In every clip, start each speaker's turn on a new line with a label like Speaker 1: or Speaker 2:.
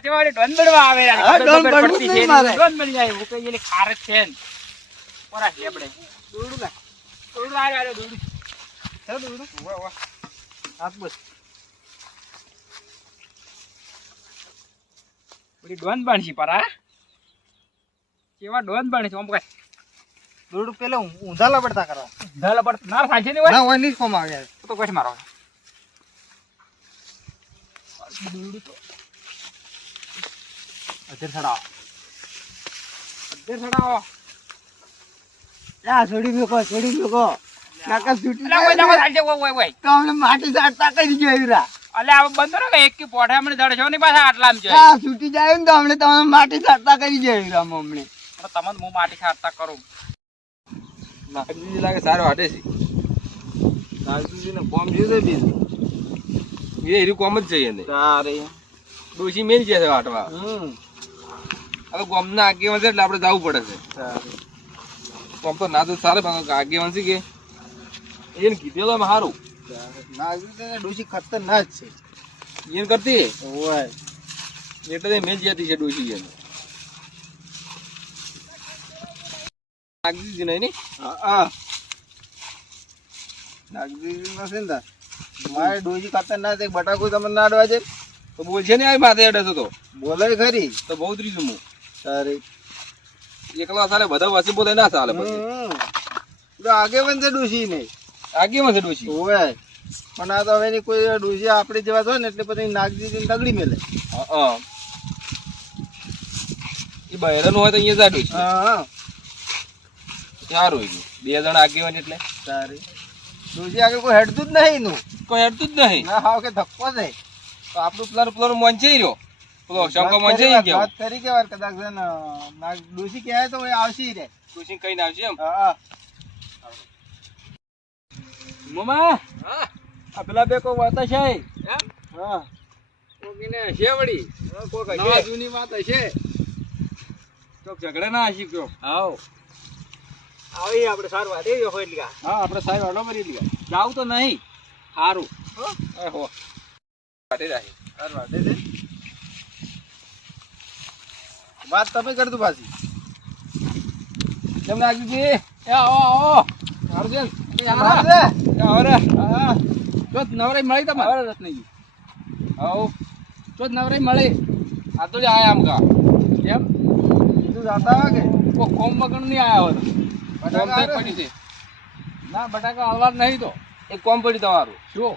Speaker 1: પાછો વાળી ઢોંધળવા આવે
Speaker 2: ઢોંધ
Speaker 1: પડતી છે
Speaker 2: મારે.
Speaker 1: બની જાય. હું કઈ એલી ખાર છે ને. ઓરા લેબડે. દોડુ લા દોડુ આરે આરે દોડુ ચાલ દોડુ ઊભા, ઊભા. આપ બસ. પેલી ઢોંધ બનશી પરા. કેવા ઢોંધ બનશે? ઓમ કઈ
Speaker 2: દોડુ પેલે ઊંધા લબડતા કરવા
Speaker 1: ઊંધા લબડ નાર સાંજે
Speaker 2: ને ના નહીં કોમ આવે
Speaker 1: તો કોઈ મારો દોડુ તો
Speaker 2: અધેર સડાવો. આ છોડી મેકો છોડી મેકો. છૂટી
Speaker 1: ના. કોઈ.
Speaker 2: તો અમને માટી સાટતા કરી ગયો એવરા
Speaker 1: અલે આ બંધો ને એક કી પોઠે હમણાં દડશો નહીં પાછા આટલામાં
Speaker 2: છૂટી જાય ને તો અમને તમે માટી સાટતા કરી એવરા અમને.
Speaker 1: તો તમને હું માટી સાટતા કરું.
Speaker 3: નાગજીજી લાગે સારો હાટે છે. કોમ છે બીજું? એ એરી કોમ જ જઈએ ને
Speaker 2: તારે.
Speaker 3: ડોશી મેલ છે વાટવા
Speaker 2: હમ.
Speaker 3: હવે ગોમના આગેવાન છે એટલે આપણે જવું પડે છે. કોમ તો ના તો સારું પણ આગેવાન છે કે? એને કીધેલો એમ સારું
Speaker 2: ના ડોશી ખતરનાક છે.
Speaker 3: એને કરતી
Speaker 2: હોય.
Speaker 3: એટલે મેં જતી છે ડોસી એને નાગજીજી નહીં ને?
Speaker 2: હા નાગરી નથી ને. મારે ડોસી ખતરનાક છે બટાકુ તમને ના અડવા છે?
Speaker 3: તો બોલશે ને આવી માથે અડે છે તો?
Speaker 2: બોલે ખરી.
Speaker 3: તો બહુ ત્રીજું હું.
Speaker 2: તારે
Speaker 3: એકલા ચાલે બધા વાસી બોલે ના ચાલે પછી.
Speaker 2: આગે પણ છે ડૂસી નહીં
Speaker 3: આગેવાન છે ડૂસી
Speaker 2: હોય પણ આ તો હવે એની કોઈ ડૂસી આપણે જેવા હોય ને એટલે પછી નાગજી તગડી મેલે.
Speaker 3: હા એ બહેરાનું હોય તો અહીંયા જાડું છે
Speaker 2: હા ચાર
Speaker 3: હોય એનું બે જણ આગેવાન એટલે?
Speaker 2: તારે. ડૂસી આગળ કોઈ હેડતું જ નહીં એનું.
Speaker 3: કોઈ હેડતું જ નહીં?
Speaker 2: ના હા કે ધક્કો છે.
Speaker 3: તો આપણું પ્લર પ્લર મન મોંચે રહ્યો. પેલો શંકો મોંચે ગયો.
Speaker 2: વાત કરી કે વાર કદાચ છે ને નાગ ડોશી કે તો એ આવશે રે.
Speaker 3: ખુશી કઈ ના આવશે એમ.
Speaker 2: હા
Speaker 1: મમા
Speaker 3: હા.
Speaker 1: આ પેલા બે કો વાત છે?
Speaker 3: એમ?
Speaker 2: હા.
Speaker 3: કોકીને શેવડી. કોક
Speaker 1: છે
Speaker 3: જૂની વાત છે તો ઝઘડે ના હશી કયો
Speaker 1: આવ આવી આપણે સારું વાત એ હોય એટલે.
Speaker 3: હા આપણે સારું આડો ભરી લીગા
Speaker 1: જાવ તો નહીં. સારું
Speaker 3: એ હો. કાઢી રાહી
Speaker 2: સારું નહીં. વાત તમે કરતું પાછી.
Speaker 3: તમને આગી
Speaker 1: એ આવો આવો. અર્જુન ચોથ નવરાઈ મળી તમારે રત્નજી
Speaker 3: આવ.
Speaker 1: ચોથ નવરાઈ મળી.
Speaker 3: આ તો જ આયા આમ કા
Speaker 1: કેમ?
Speaker 2: બીજું જાતા કે?
Speaker 1: કોઈ કોમ વગર નહીં આવ્યા હોત
Speaker 2: બટાકા
Speaker 3: કોમ પડી છે.
Speaker 1: ના બટાકા હલવાર નહીં તો.
Speaker 3: એ કોમ પડી તમારું.
Speaker 1: શું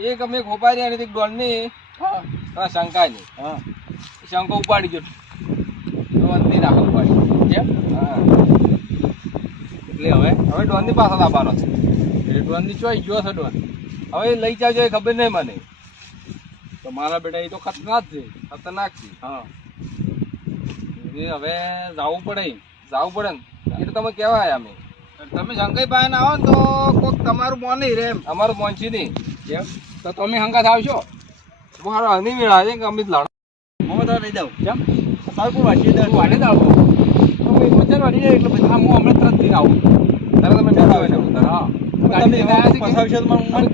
Speaker 3: એક અમે ખોપારી અને એક ડોલની.
Speaker 1: હા.
Speaker 3: હા. શંકા ઉપાડી જો અંધી રાખો ઉપાડી.
Speaker 1: કેમ?
Speaker 3: હા.
Speaker 1: એટલે હવે
Speaker 3: હવે ડોનની પાછળ આવવાનો છે.
Speaker 1: એટલે ડોનની ચોઈ ગયો છે ડોન
Speaker 3: હવે લઈ જાવજો એ ખબર નહીં મને.
Speaker 1: તો મારા બેટા એ તો ખતરનાક છે.
Speaker 3: ખતરનાક છે.
Speaker 1: હા.
Speaker 3: એ હવે જવું પડે જવું પડે ને. એટલે તમે કહેવાય અમે
Speaker 2: તમે શંકાઈ પાસે આવો ને તો કોઈક તમારું મોન નહીં રે
Speaker 3: અમારું છે નહીં.
Speaker 1: કેમ? તો તમે હંગાત આવશો
Speaker 3: મારો હની મેળા કે અમે જ લાડો
Speaker 2: હું તો નહીં દઉં
Speaker 1: કેમ?
Speaker 2: સારું કોઈ વાંચી દે
Speaker 1: જ આવતો તો જાય એટલે પછી હું હમણાં તરત આવું.
Speaker 3: તરત તમે આવે છે.
Speaker 1: હા. ગાડી લઈને આવ્યા છે
Speaker 2: ફસાવશો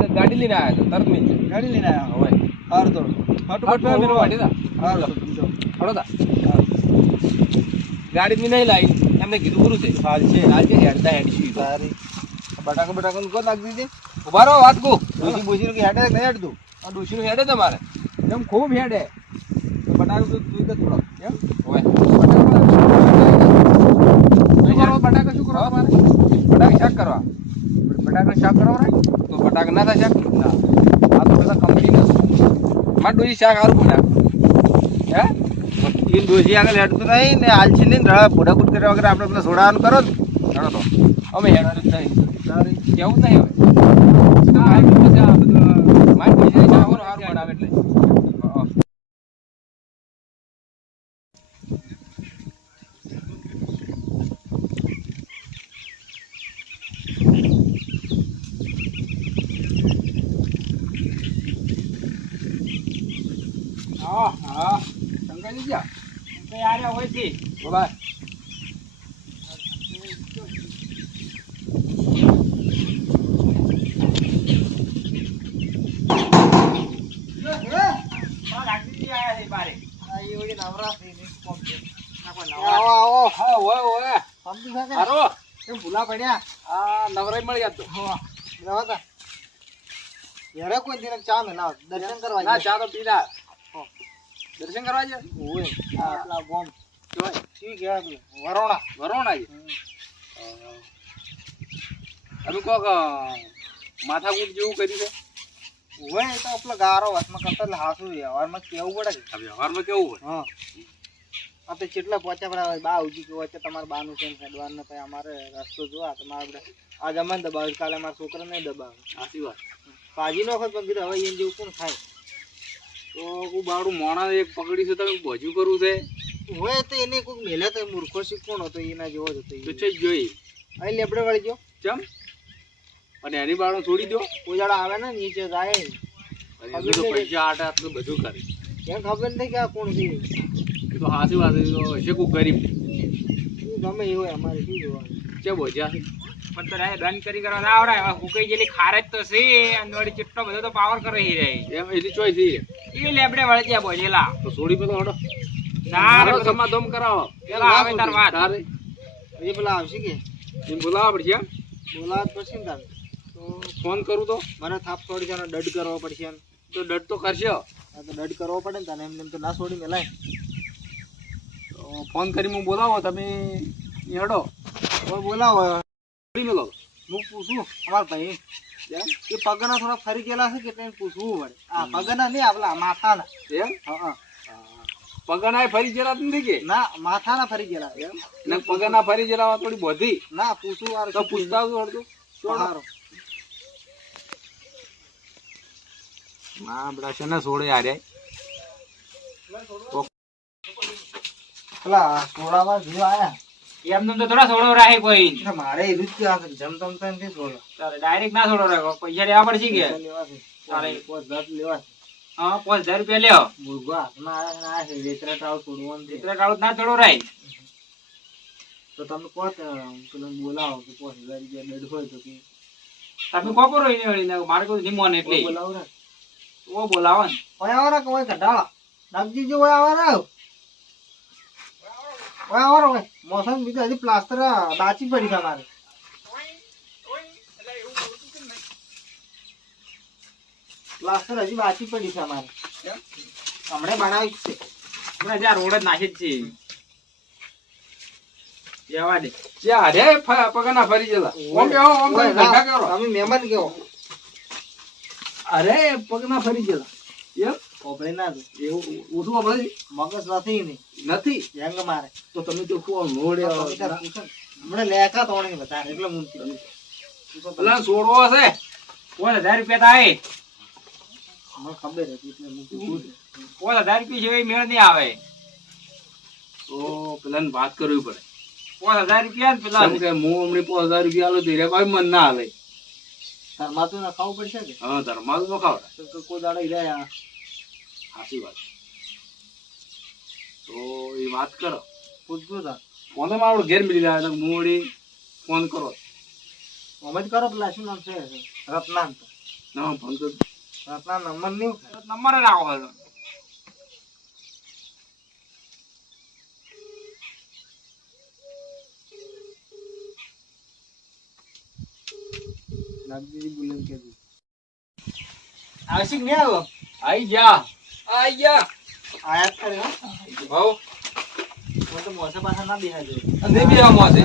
Speaker 2: તો
Speaker 3: ગાડી લઈને આવ્યા છે તરત મેં
Speaker 2: ગાડી લઈને આવ્યા
Speaker 3: હવે
Speaker 2: સારું તો. ફટ સારું
Speaker 1: હળો તા
Speaker 3: ગાડી બી નહીં લાવી. એમને કીધું પૂરું છે.
Speaker 2: હાલ છે.
Speaker 1: હાલ છે હેડતા હેડશું
Speaker 2: સારી બટાકો બટાકા કોણ લાગી દીધી?
Speaker 3: ઊભા રહો વાત કહું
Speaker 2: ડોસી બોસી કે હેડે નહીં હેડતું?
Speaker 3: આ ડોશીનું હેડે તમારે.
Speaker 1: એમ ખૂબ હેડે.
Speaker 3: બટાકું તો તું કે થોડો
Speaker 1: એમ
Speaker 3: હવે
Speaker 1: શું કરો? બટાકા શું કરો તમારે?
Speaker 3: બટાકા શાક કરવા.
Speaker 1: બટાકા શાક કરો રે
Speaker 3: તો બટાકા ના થાય શાક?
Speaker 1: ના. આ તો બધા કંપનીના
Speaker 3: મારે શાક સારું બન્યા
Speaker 1: હે?
Speaker 2: એ ડોસી આગળ હેડતું નહીં ને હાલ નહીં રહ ફોડાફૂટ કર્યા વગર આપણે પેલા સોડાવાનું કરો ને.
Speaker 3: તો. અમે હેડવાનું નહીં.
Speaker 1: કેવું નહીં હવે?
Speaker 3: મારી સારું સારું બનાવે એટલે.
Speaker 1: કરી જા તો યારે હોય છે બરાબર ભૂલા પડ્યા?
Speaker 2: હા
Speaker 1: નવરાઈ મળી ગયા તો.
Speaker 2: હા. કોઈ દિન ચા મેલા દર્શન કરવા
Speaker 1: ચા તો પીલા દર્શન કરવા જાય
Speaker 2: ઓય આ બોમ જોય શું કહેવાય આપણે વરોણા.
Speaker 1: વરોણા છે? અમે કોક માથાકૂટ જેવું કર્યું છે?
Speaker 2: ઓય એ તો આપણો ગારો વાતમાં કરતા એટલે હાસું વ્યવહારમાં કેવું પડે
Speaker 1: વ્યવહારમાં કેવું હોય?
Speaker 2: હા. આપણે તો કેટલા પહોંચ્યા પર બા ઉજી કે વચ્ચે તમારે બાનું છે હેડવાનું ને પછી અમારે રસ્તો જોવા. તમારે આપણે આજ અમને દબાવે કાલે અમારા છોકરાને દબાવે.
Speaker 1: સાચી વાત.
Speaker 2: પાજી નો વખત પણ કીધું હવે એને જેવું કોણ ખાય?
Speaker 1: તો બાળું મોણા એક પકડી છે તમે ભજુ કરવું છે?
Speaker 2: હોય તો એને કોઈક મેલે તો મૂર્ખો શીખવાનો હતો? એના જેવો જ હતો
Speaker 1: તો. છે જોઈ.
Speaker 2: અહીં લેબડે વળી ગયો
Speaker 1: ચમ? અને એની બાળું છોડી દો.
Speaker 2: કોઈ આવે ને નીચે જાય.
Speaker 1: પૈસા આટા આટલું બધું કરે.
Speaker 2: કેમ ખબર નહીં કે આ કોણ છે.
Speaker 1: એ તો સાચી વાત છે, હશે કોઈ ગરીબ.
Speaker 2: ગમે એ હોય અમારે શું જોવાનું?
Speaker 1: છે બોજ્યા
Speaker 4: પણ તો રાય દંડ કરી કરવા ના આવડે હવે હુકાઈ જેલી ખારજ તો છે. અને વળી બધો તો પાવર કરે
Speaker 1: એમ છે.
Speaker 4: એ લેબડે વળી ગયા બોલેલા
Speaker 1: તો છોડી પેલો હડો.
Speaker 4: ના રે
Speaker 1: મારો કરાવો.
Speaker 4: પેલા આવે તાર વાત.
Speaker 1: તારે.
Speaker 2: એ પેલા આવશે કે?
Speaker 1: એમ પડશે એમ?
Speaker 2: બોલાવત પડશે ને તારે.
Speaker 1: તો ફોન કરું તો.
Speaker 2: મને થાપ છોડી છે દડ કરવો પડશે એમ.
Speaker 1: તો ડડ તો કરશે.
Speaker 2: આ તો દડ કરવો પડે ને તને એમને એમ તો ના છોડી મેલાય.
Speaker 1: તો ફોન કરી હું બોલાવો તમે હડો.
Speaker 2: બોલાવો.
Speaker 1: મેલો?
Speaker 2: હું પૂછું અમારા ભાઈ. એ પગના થોડા ફરી ગયેલા છે કે પૂછવું પડે આ પગના નહીં આપલા માથાના.
Speaker 1: એમ?
Speaker 2: હા
Speaker 1: પગના ફરી જરા નથી કે?
Speaker 2: ના માથાના ફરી ગયેલા. એમ?
Speaker 1: ને પગના ફરી ગયેલા થોડી બધી.
Speaker 2: ના પૂછવું વાર
Speaker 1: તો પૂછતા આવજો
Speaker 2: હારો.
Speaker 1: હા છે ને સોડે હારે.
Speaker 2: પેલા સોડામાં જીવ આયા.
Speaker 4: એમને તો થોડા છોડો રાહે કોઈ.
Speaker 2: મારે એવું જ કહેવા જમ તમ તમથી સોડો
Speaker 4: તારે ડાયરેક્ટ ના છોડો રાખો. પૈસા લેવા પડશે કે? તારે.
Speaker 2: પોસ દસ લેવા
Speaker 4: હા પાંચ હજાર રૂપિયા લ્યો.
Speaker 2: મુર્ગો હાથમાં ને આયા વેતરા ટાવ છોડવાનું છે.
Speaker 4: ટાળું ના છોડો રાય.
Speaker 2: તો તમે કહો કરો પેલો બોલાવો કે પોસ હજાર રૂપિયા દડ હોય તો કે.
Speaker 4: તમે કોપરો એને વળી ને મારે કોઈ જીમો ને એટલે.
Speaker 2: બોલાવો ને?
Speaker 4: ઓ બોલાવો ને.
Speaker 2: ઓય આવો ને કે ઓય કઢાળા. નાગજી જો ઓય આવો ને ઓય આવો ઓય. મોસમ બીજું હજી પ્લાસ્ટર દાચી પડી છે મારે પ્લાસ્ટર હજી બાચી પડી છે મારે હમણાં બનાવી છે.
Speaker 4: હમણાં જ્યાં રોડ જ નાખી જ છે. જવા દે.
Speaker 1: પગના ફરી જલા ઓમ બેહો ઓમ તમે ધંધા કરો.
Speaker 2: તમે મહેમાન કેવો
Speaker 1: અરે પગના ફરી ગયેલા. એમ?
Speaker 2: ઓભળી ના દો.
Speaker 1: એવું ઓછું આપણે
Speaker 2: મગજ નથી ને
Speaker 1: નથી?
Speaker 2: યંગ મારે.
Speaker 1: તો તમે તો ખૂબ મોડે
Speaker 2: તમે તાર પૂછો. ને. હમણાં લેખા તો નહીં એટલે હું
Speaker 1: પેલા છોડવો હશે.
Speaker 4: પાંચ હજાર રૂપિયા થાય.
Speaker 2: મને ખબર હતી એટલે હું પૂછું છું.
Speaker 4: પાંચ હજાર રૂપિયા સિવાય મેળ નહીં આવે.
Speaker 1: તો પેલાને વાત કરવી પડે.
Speaker 4: પાંચ હજાર રૂપિયા પેલા
Speaker 1: હું હમણાં પાંચ હજાર રૂપિયા આલો ધીરે કોઈ મન ના હાલે.
Speaker 2: ધર્માતું ખાવું નખાવું પડશે કે?
Speaker 1: હા ધર્માતું નો
Speaker 2: તો કોઈ દાડો હીરા
Speaker 1: સાચી વાત તો એ વાત કરો.
Speaker 2: પૂછજો સર.
Speaker 1: ફોન તો મારો ઘેર મિલી જાય હું વળી ફોન કરો.
Speaker 2: અમે જ કરો પેલા શું નામ છે રત્નાન
Speaker 1: ના ફોન કર.
Speaker 2: રત્નાન નંબર નહીં
Speaker 4: નંબર રાખો હતો
Speaker 2: નાગજી બોલે કે આવશે કે નહીં આવો?
Speaker 1: આઈ જા આઈ જા
Speaker 2: આયાત કરે હો
Speaker 1: ભાવ?
Speaker 2: હું તો મોસે પાછા ના બેહાજો
Speaker 1: નહીં બેહવા મોસે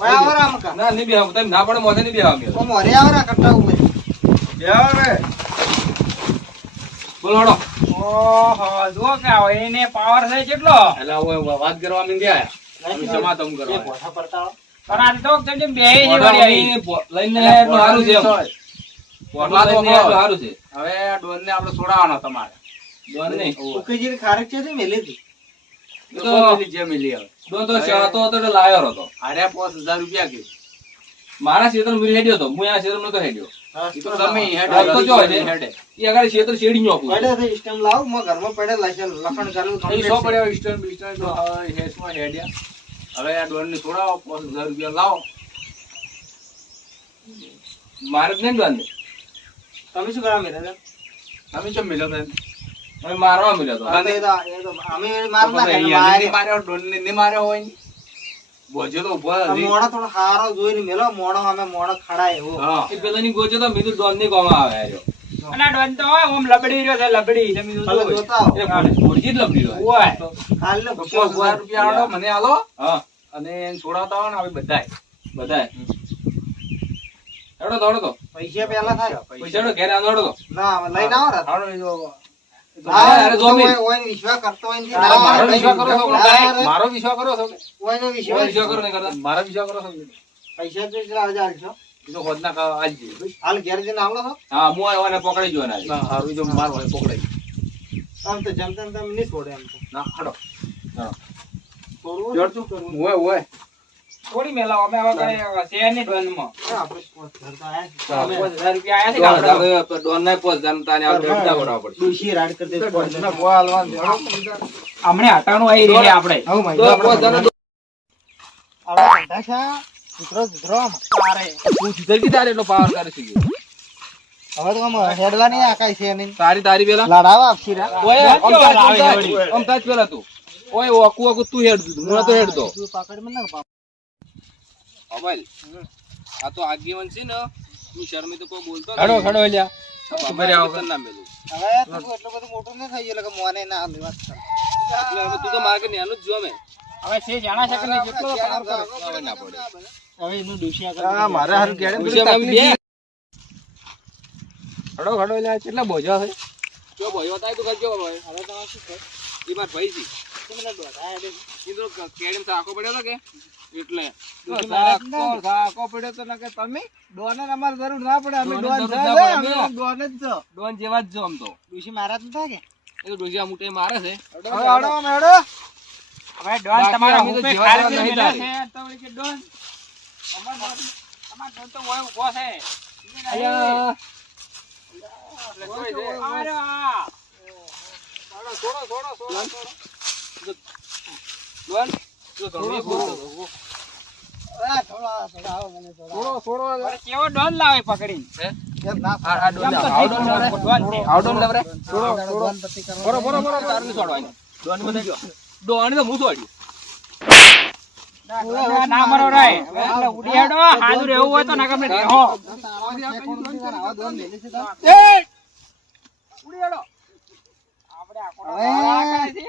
Speaker 2: ઓય આવો રામ
Speaker 1: ના નહીં બેહવા. તમે ના પડે મોસે નહીં બેહવા મેં
Speaker 2: ઓ મોરે આવો કટ્ટા ઉપર
Speaker 1: બેહવા રે. બોલો હડો
Speaker 4: ઓહો જુઓ કે એને પાવર છે કેટલો?
Speaker 1: એટલે હવે વાત કરવા માંડ્યા અમે સમાધાન
Speaker 2: એ
Speaker 1: કરવા.
Speaker 2: મોઢા પડતા
Speaker 4: પણ આ તો જેમ જેમ બે વળી
Speaker 1: લઈને એટલું સારું છે પોટલા તો એટલું છે. હવે આ ડોનને આપણે છોડાવવાનો તમારે. ડોન નહીં.
Speaker 2: ઉકેજી ખારક છે તે મેલેથી
Speaker 1: તો. જે મિલી હવે
Speaker 3: તો તો શાતો હતો એટલે લાયો હતો.
Speaker 1: અરે પાંચ હજાર રૂપિયા કે.
Speaker 3: મારા ક્ષેત્રમાં હેડ્યો હતો. હું આ ક્ષેત્ર નતો હેડ્યો.
Speaker 1: એ તો તમે હેડે.
Speaker 3: તો જો
Speaker 1: હેડે.
Speaker 3: એ આગળ ક્ષેત્ર શેડી નોખું
Speaker 2: પડે છે સ્ટેમ લાવ. મો ઘરમાં પડે લાશે લખણ કરેલું
Speaker 1: એ સો પડ્યા તો હવે હેસમાં હેડ્યા. હવે આ ડોનને છોડાવો પાંચ હજાર રૂપિયા લાવો.
Speaker 3: મારે જ નહીં
Speaker 2: તમે શું કરવા મેરે
Speaker 1: તમે કેમ
Speaker 3: મિલો મારવા મળ્યો
Speaker 2: અમે તો અમે માર ના
Speaker 1: પછી
Speaker 2: ખાય
Speaker 1: અહીંયા
Speaker 2: મારે
Speaker 1: નહીં માર્યો ડોનને નહીં માર્યો હોય. ને. તો ઊભો
Speaker 2: મોણો થોડો હારો જોઈને મેલો મોણો અમે મોણો ખડાય એવો.
Speaker 3: એ પેલાની ગોચે તો મીધું ડોનની કોમાં આવે હાર્યો.
Speaker 4: અને ડોન તો ઓમ લબડી રહ્યો છે લબડી. તમે.
Speaker 2: જોતા.
Speaker 3: જ
Speaker 1: રૂપિયા આલો મને આલો.
Speaker 3: હા.
Speaker 1: અને એને છોડાવતા હોય ને બધાય.
Speaker 3: બધાય. એડો તો.
Speaker 2: પૈસા પેલા થાય.
Speaker 3: પૈસા ઘેર તો.
Speaker 2: ના લઈને આવો
Speaker 1: જો.
Speaker 3: જો
Speaker 2: ના,
Speaker 1: મારો વિશ્વાસ કરો છો મારો કરો છો?
Speaker 2: પૈસા તો
Speaker 1: તો હોદના કા- આલજે.
Speaker 2: હાલ ઘેર જઈને આવો છો?
Speaker 3: હા હું આવ્યો પકડી ગયો ને
Speaker 1: હારું જો માર હોય પકડાઈ.
Speaker 2: આમ તો જેમ તેમ નહીં છોડે એમ તો.
Speaker 1: ના.
Speaker 2: છોડવું
Speaker 1: જોડતું? હોય, હોય.
Speaker 4: થોડી મેલા અમે.
Speaker 2: ને તો
Speaker 3: તો ડોન
Speaker 2: રાડ કરી દે સ્પોર્ટ
Speaker 1: ના, કોઈ હાલવાનું છે. હાલો.
Speaker 4: હમણે હટાણું આવી રહી
Speaker 3: તો. તું
Speaker 2: તો નહીં
Speaker 3: તારી તારી પેલા?
Speaker 2: લડાવા આપશી
Speaker 3: તું. ઓય ઓકુ ઓકુ તું હેડ હું તો હેડ દો
Speaker 2: તું પકડ મને ના પાપ.
Speaker 3: અમલ આ તો આગેવન છે ને તું શરમી તો કોઈ બોલતો
Speaker 4: ખડો ખડો લ્યા.
Speaker 3: ખબર આવો ના મેલું.
Speaker 2: હવે તું એટલો બધો મોટો નહીં થઈ ગયો કે મોને ના આવે વાત કર.
Speaker 3: એટલે હવે તું તો મારે કે નેનું જ જો મે.
Speaker 4: હવે છે જાણા છે કે નહીં જેટલો તો પાર કરો.
Speaker 3: ના પડે
Speaker 2: હવે એનું દુશિયા કરી.
Speaker 1: હા, મારા હારું કેડે ને
Speaker 4: ખડો ખડો લ્યા કેટલા બોજો છે?
Speaker 3: જો ભાઈ બતાય તું કરજો ભાઈ
Speaker 2: હવે તમારે શું કર
Speaker 3: ઈ માર ભાઈ જી
Speaker 2: તમને મને દોડાય દે.
Speaker 3: એ તો આખો પડ્યો કે? એટલે
Speaker 2: ડોશી.
Speaker 1: સાકો પડ્યો તો કે તમે? ડોનર અમારે જરૂર ના પડે અમે ડોન છે ડોન જ છો.
Speaker 3: ડોન જેવા જ જો આમ તો.
Speaker 2: ડોશી મારા જ થાય કે?
Speaker 3: એ તો ડોસિયા મુઠે મારે છે.
Speaker 1: હાડો
Speaker 4: હવે ડોન તમારા
Speaker 3: તો
Speaker 4: હુંપે ખાલી
Speaker 3: નહીં
Speaker 4: છે, તો કે ડોન. અમાર અમાર ડોન તો હોય ઊભો છે.
Speaker 3: અલ્યા.
Speaker 4: અરે આ.
Speaker 3: ડોન.
Speaker 2: આ થોડા થોડા થોડા
Speaker 4: કેવો ડોન.
Speaker 3: હે?
Speaker 2: ના
Speaker 3: ડોન
Speaker 4: તો
Speaker 3: ને ને હું છોડ્યું.
Speaker 4: ના, ના મરો રે એટલે હાજુ રહેવું હોય તો નકર આપણે રહેવો. આપણે આખો
Speaker 2: હવે.
Speaker 4: આ કરે છે.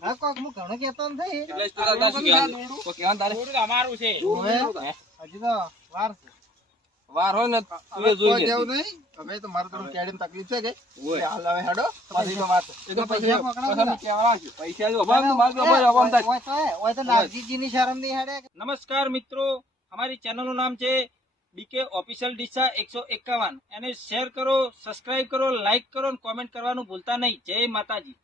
Speaker 2: હા કોક હું ઘણો કેતો નથી
Speaker 3: જ
Speaker 4: અમારું છે.
Speaker 2: હજી તો વાર છે.
Speaker 3: વાર હોય ને તું એ જોઈ નહીં.
Speaker 1: હવે તો મારે થોડું કેડી તકલીફ છે કે? હાલ હવે હેડો. પછી તો વાત.
Speaker 3: એ તો
Speaker 2: પૈસા
Speaker 3: પૈસા
Speaker 2: પકડાવો
Speaker 3: છે. પૈસા જો તો મારે તો અભાવ અભાવ થાય.
Speaker 2: ઓય તો ઓય તો નાગજીજીની શરમ નહીં હેડે
Speaker 4: નમસ્કાર મિત્રો. અમારી ચેનલનું નામ છે બીકે ઓફિશિયલ ડીસા એકસો એકાવન. એને શેર કરો સબસ્ક્રાઇબ કરો લાઈક કરો અને કોમેન્ટ કરવાનું ભૂલતા નહીં. જય માતાજી.